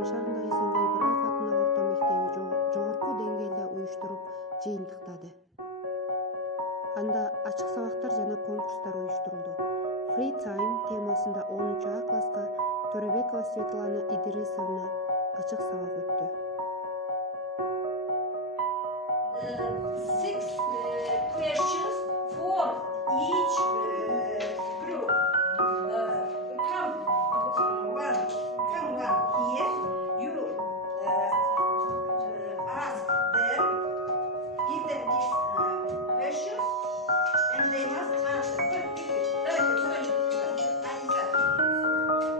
Жапон шаарындагы Эсенбай Ибраев атындагы орто мектеби жогорку деңгээлде уюштуруп жыйынтыктады. Анда ачык сабактар жана конкурстар уюштурулду. Free Time темасында 10А класска Төрөбекова Светлана Идрисовна ачык сабак өттү. Six questions for each group. Come one here. You ask them, give them these questions, and they must answer.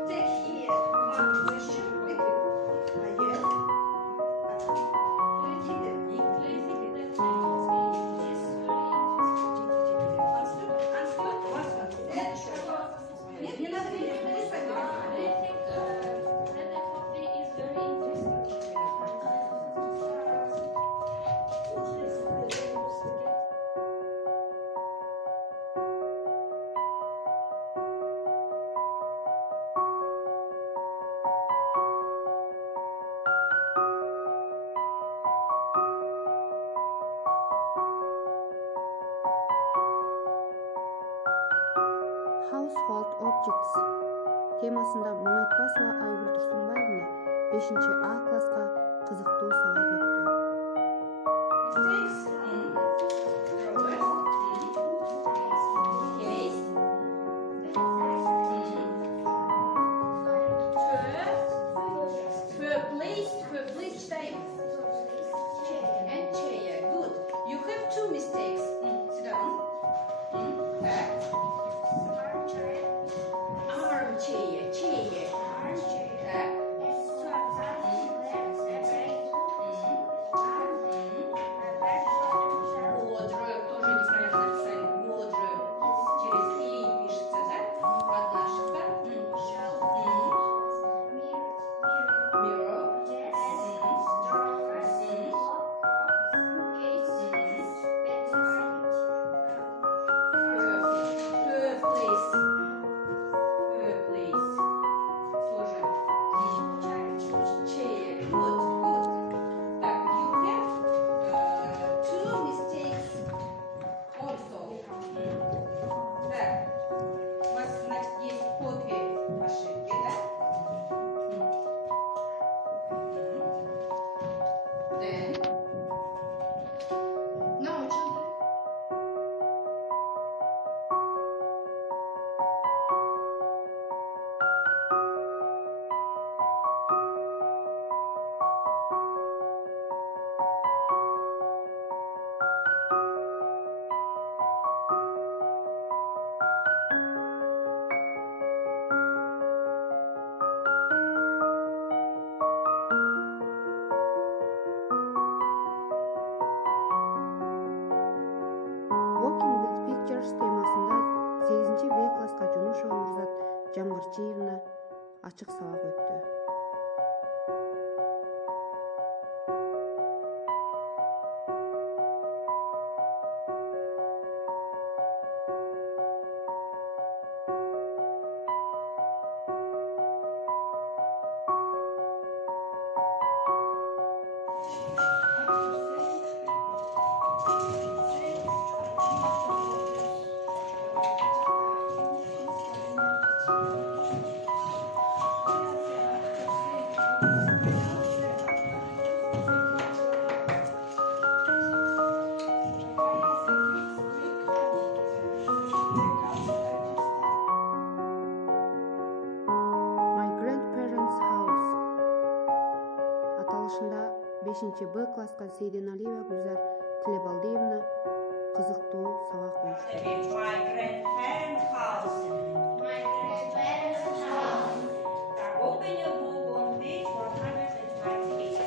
Take here one question. Yes. Household Objects темасында Мұңайтпасова Айгүл Тұрсынбаевна 5А класска кызыктуу сабак өттү. Walking with Pictures темасында 8В класска Жунушева Нурзат Жамгырчиевна ачык сабак өттү. My Grandparents' House аталышында 5Б класска Сейденалиева Гүлзар Тилебалдиевна кызыктуу сабак уюштурду. My grandparents' house. Open your book on page 198.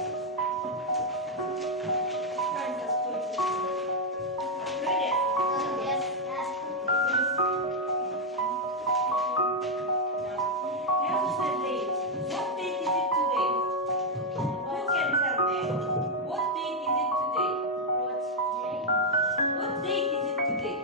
Ready? Now, here's the date. What date is it today? Who can tell me? What date is it today? What date is it today?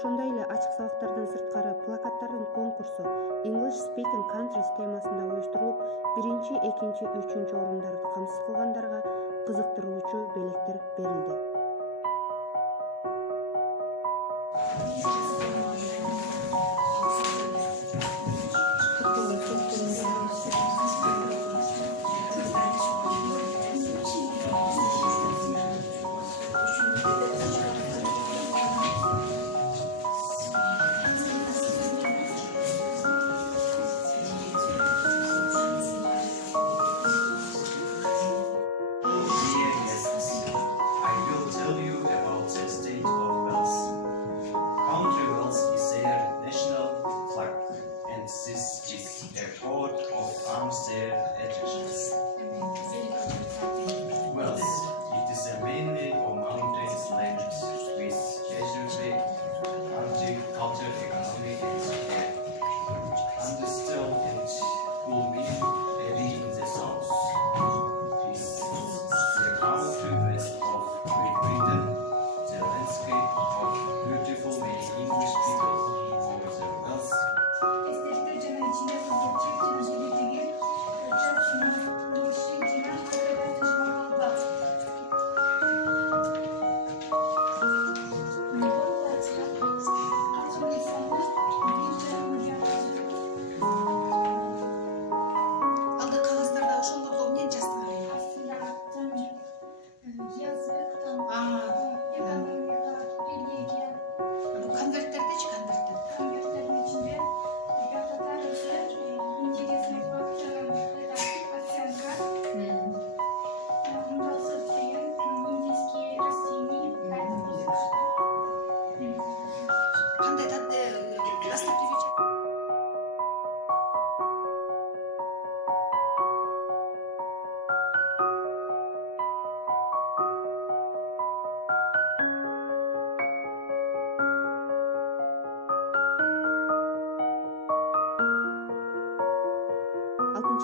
Ошондой эле ачык сабактардан сырткары плакаттардын конкурсу English Speaking Countries темасында уюштурулуп, 1, 2, 3 орундарды камсыз кылгандарга кызыктыруучу белектер берилди. I will tell you about the state of Wales. Country Wales is their national flag, and this is a coat of arms their attractions. Wales, it is a mainly of mountains land with geography, agriculture, economy, and care. Understood and cool mean heavy in the south. This is the country west of Great Britain, the landscape of beautiful many English people over the Wales. Estetikte canın içinde fazlaca canın şeritleri, çarşının başı cinan arkadaş taşımak oldu. Алда кагаздарда ошондорго эмне жаздыңар? Aslında tam yazık, tam ekonomika, bilgi, Бул конверттердечи, конверттер. конвертlerin içinde репортажи, интересный факт, оценка, мудроствие, индийские растения, Кандай достопримечательности?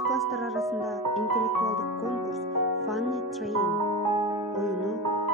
Класстар арасында интеллектуалдык конкурс Funny Train оюну